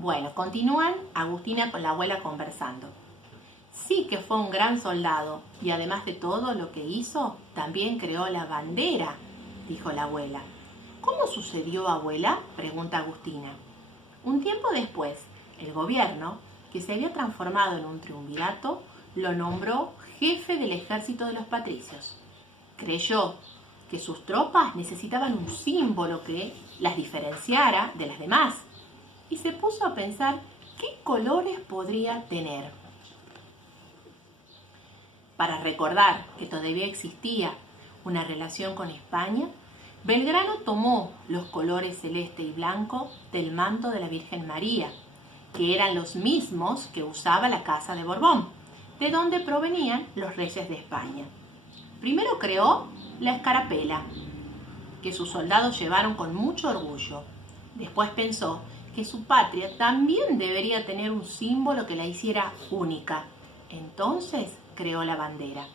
Bueno, continúan Agustina con la abuela conversando. Sí que fue un gran soldado y además de todo lo que hizo, también creó la bandera, dijo la abuela. ¿Cómo sucedió, abuela?, pregunta Agustina. Un tiempo después, el gobierno, que se había transformado en un triunvirato, lo nombró jefe del ejército de los patricios. Creyó que sus tropas necesitaban un símbolo que las diferenciara de las demás y se puso a pensar qué colores podría tener. Para recordar que todavía existía una relación con España, Belgrano tomó los colores celeste y blanco del manto de la Virgen María, que eran los mismos que usaba la Casa de Borbón, de donde provenían los reyes de España. Primero creó la escarapela, que sus soldados llevaron con mucho orgullo. Después pensó que su patria también debería tener un símbolo que la hiciera única. Entonces creó la bandera,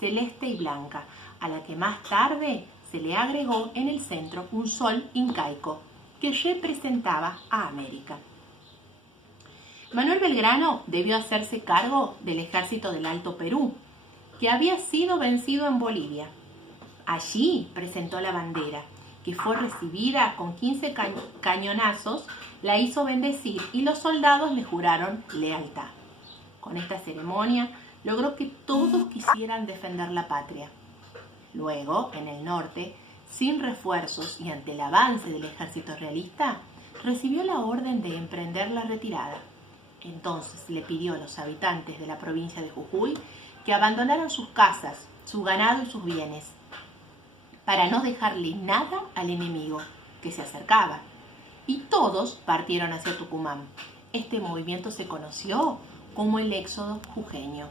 celeste y blanca, a la que más tarde se le agregó en el centro un sol incaico que representaba a América. Manuel Belgrano debió hacerse cargo del ejército del Alto Perú, que había sido vencido en Bolivia. Allí presentó la bandera, que fue recibida con 15 cañonazos, la hizo bendecir y los soldados le juraron lealtad. Con esta ceremonia logró que todos quisieran defender la patria. Luego, en el norte, sin refuerzos y ante el avance del ejército realista, recibió la orden de emprender la retirada. Entonces le pidió a los habitantes de la provincia de Jujuy que abandonaran sus casas, su ganado y sus bienes, para no dejarle nada al enemigo que se acercaba. Y todos partieron hacia Tucumán. Este movimiento se conoció como el éxodo jujeño.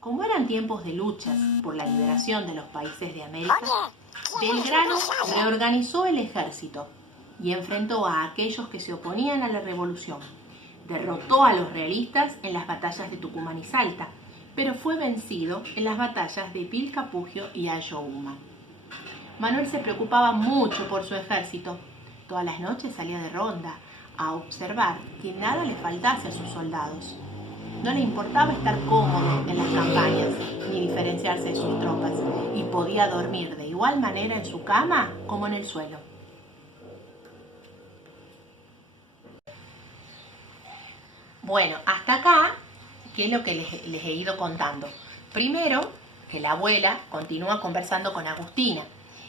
Como eran tiempos de luchas por la liberación de los países de América, Belgrano reorganizó el ejército y enfrentó a aquellos que se oponían a la revolución. Derrotó a los realistas en las batallas de Tucumán y Salta, pero fue vencido en las batallas de Pilcapugio y Ayohuma. Manuel se preocupaba mucho por su ejército. Todas las noches salía de ronda a observar que nada le faltase a sus soldados. No le importaba estar cómodo en las campañas ni diferenciarse de sus tropas y podía dormir de igual manera en su cama como en el suelo. Bueno, hasta acá, ¿qué es lo que les he ido contando? Primero, que la abuela continúa conversando con Agustina.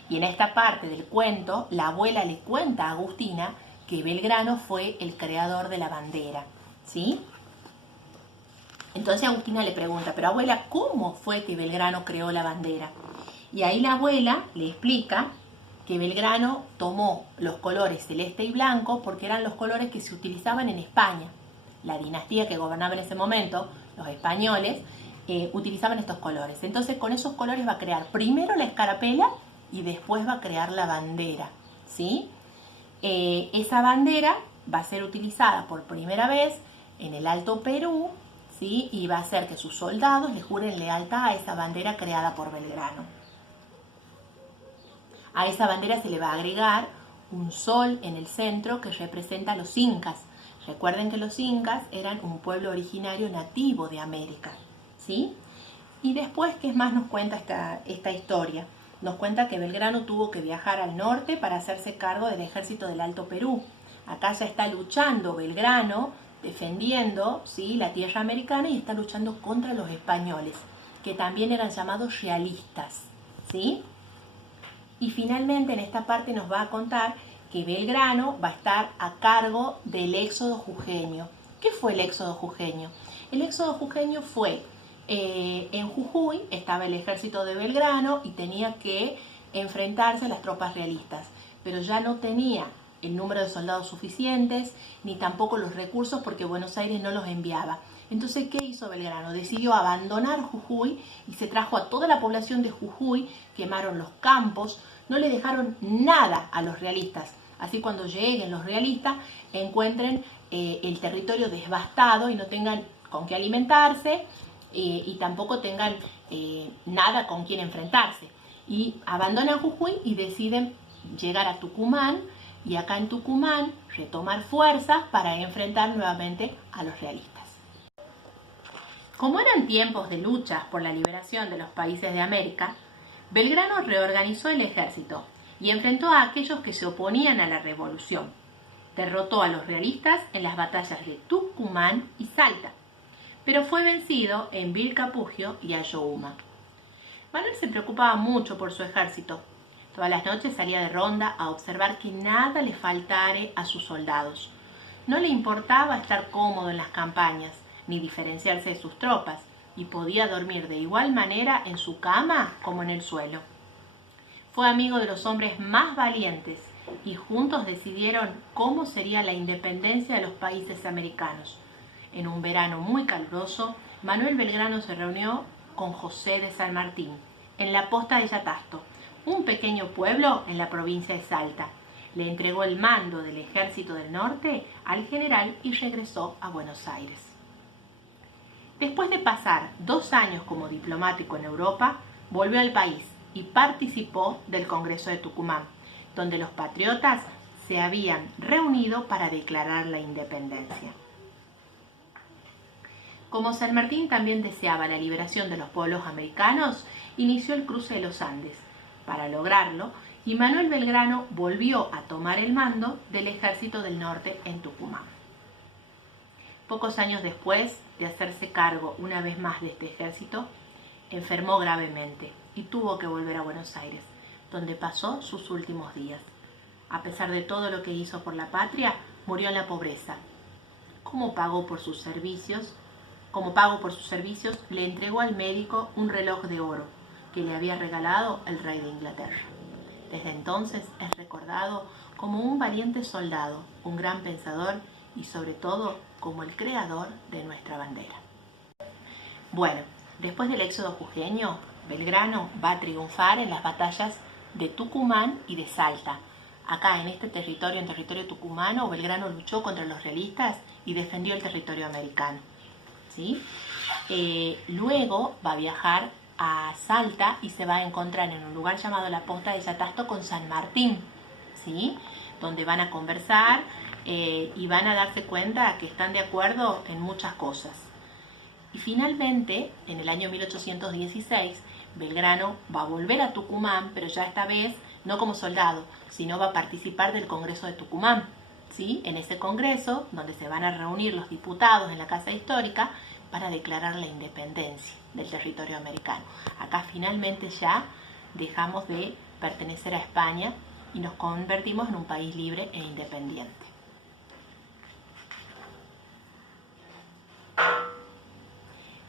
Y en esta parte del cuento, la abuela le cuenta a Agustina que Belgrano fue el creador de la bandera, ¿sí? Entonces Agustina le pregunta, pero abuela, ¿cómo fue que Belgrano creó la bandera? Y ahí la abuela le explica que Belgrano tomó los colores celeste y blanco porque eran los colores que se utilizaban en España. La dinastía que gobernaba en ese momento, los españoles, utilizaban estos colores. Entonces con esos colores va a crear primero la escarapela y después va a crear la bandera, ¿sí? Esa bandera va a ser utilizada por primera vez en el Alto Perú, ¿sí? Y va a hacer que sus soldados le juren lealtad a esa bandera creada por Belgrano. A esa bandera se le va a agregar un sol en el centro que representa a los incas. Recuerden que los incas eran un pueblo originario nativo de América, ¿sí? Y después, ¿qué más nos cuenta esta historia? Nos cuenta que Belgrano tuvo que viajar al norte para hacerse cargo del ejército del Alto Perú. Acá ya está luchando Belgrano, defendiendo, ¿sí?, la tierra americana, y está luchando contra los españoles, que también eran llamados realistas, ¿sí? Y finalmente en esta parte nos va a contar que Belgrano va a estar a cargo del éxodo jujeño. ¿Qué fue el éxodo jujeño? El éxodo jujeño fue, en Jujuy estaba el ejército de Belgrano y tenía que enfrentarse a las tropas realistas, pero ya no tenía el número de soldados suficientes, ni tampoco los recursos, porque Buenos Aires no los enviaba. Entonces, ¿qué hizo Belgrano? Decidió abandonar Jujuy y se trajo a toda la población de Jujuy, quemaron los campos, no le dejaron nada a los realistas. Así cuando lleguen los realistas encuentren el territorio devastado y no tengan con qué alimentarse y tampoco tengan nada con quien enfrentarse. Y abandonan Jujuy y deciden llegar a Tucumán, y acá en Tucumán retomar fuerzas para enfrentar nuevamente a los realistas. Como eran tiempos de luchas por la liberación de los países de América, Belgrano reorganizó el ejército y enfrentó a aquellos que se oponían a la revolución. Derrotó a los realistas en las batallas de Tucumán y Salta, pero fue vencido en Vilcapugio y Ayohuma. Manuel se preocupaba mucho por su ejército. Todas las noches salía de ronda a observar que nada le faltare a sus soldados. No le importaba estar cómodo en las campañas, ni diferenciarse de sus tropas, y podía dormir de igual manera en su cama como en el suelo. Fue amigo de los hombres más valientes y juntos decidieron cómo sería la independencia de los países americanos. En un verano muy caluroso, Manuel Belgrano se reunió con José de San Martín en la posta de Yatasto, un pequeño pueblo en la provincia de Salta. Le entregó el mando del Ejército del Norte al general y regresó a Buenos Aires. Después de pasar 2 años como diplomático en Europa, volvió al país y participó del Congreso de Tucumán, donde los patriotas se habían reunido para declarar la independencia. Como San Martín también deseaba la liberación de los pueblos americanos, inició el cruce de los Andes. Para lograrlo, y Manuel Belgrano volvió a tomar el mando del Ejército del Norte en Tucumán. Pocos años después de hacerse cargo una vez más de este ejército, enfermó gravemente y tuvo que volver a Buenos Aires, donde pasó sus últimos días. A pesar de todo lo que hizo por la patria, murió en la pobreza. Como pago por sus servicios, le entregó al médico un reloj de oro que le había regalado el rey de Inglaterra. Desde entonces es recordado como un valiente soldado, un gran pensador y sobre todo como el creador de nuestra bandera. Bueno, después del éxodo jujeño, Belgrano va a triunfar en las batallas de Tucumán y de Salta. Acá en este territorio, en territorio tucumano, Belgrano luchó contra los realistas y defendió el territorio americano, ¿sí? Luego va a viajar a Salta y se va a encontrar en un lugar llamado la Posta de Yatasto con San Martín, ¿sí? Donde van a conversar y van a darse cuenta que están de acuerdo en muchas cosas. Y finalmente, en el año 1816, Belgrano va a volver a Tucumán, pero ya esta vez no como soldado, sino va a participar del Congreso de Tucumán, ¿sí? En ese congreso, donde se van a reunir los diputados en la Casa Histórica para declarar la independencia del territorio americano. Acá finalmente ya dejamos de pertenecer a España y nos convertimos en un país libre e independiente.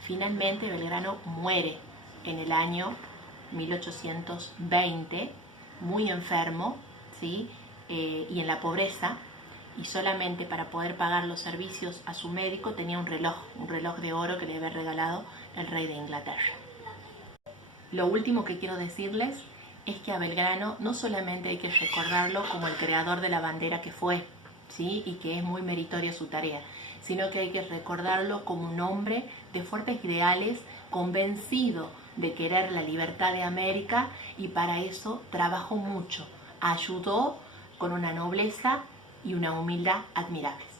Finalmente Belgrano muere en el año 1820, muy enfermo, ¿sí? Y en la pobreza, y solamente para poder pagar los servicios a su médico tenía un reloj de oro que le había regalado el rey de Inglaterra. Lo último que quiero decirles es que a Belgrano no solamente hay que recordarlo como el creador de la bandera que fue, ¿sí? Y que es muy meritoria su tarea, sino que hay que recordarlo como un hombre de fuertes ideales, convencido de querer la libertad de América, y para eso trabajó mucho, ayudó con una nobleza y una humildad admirables.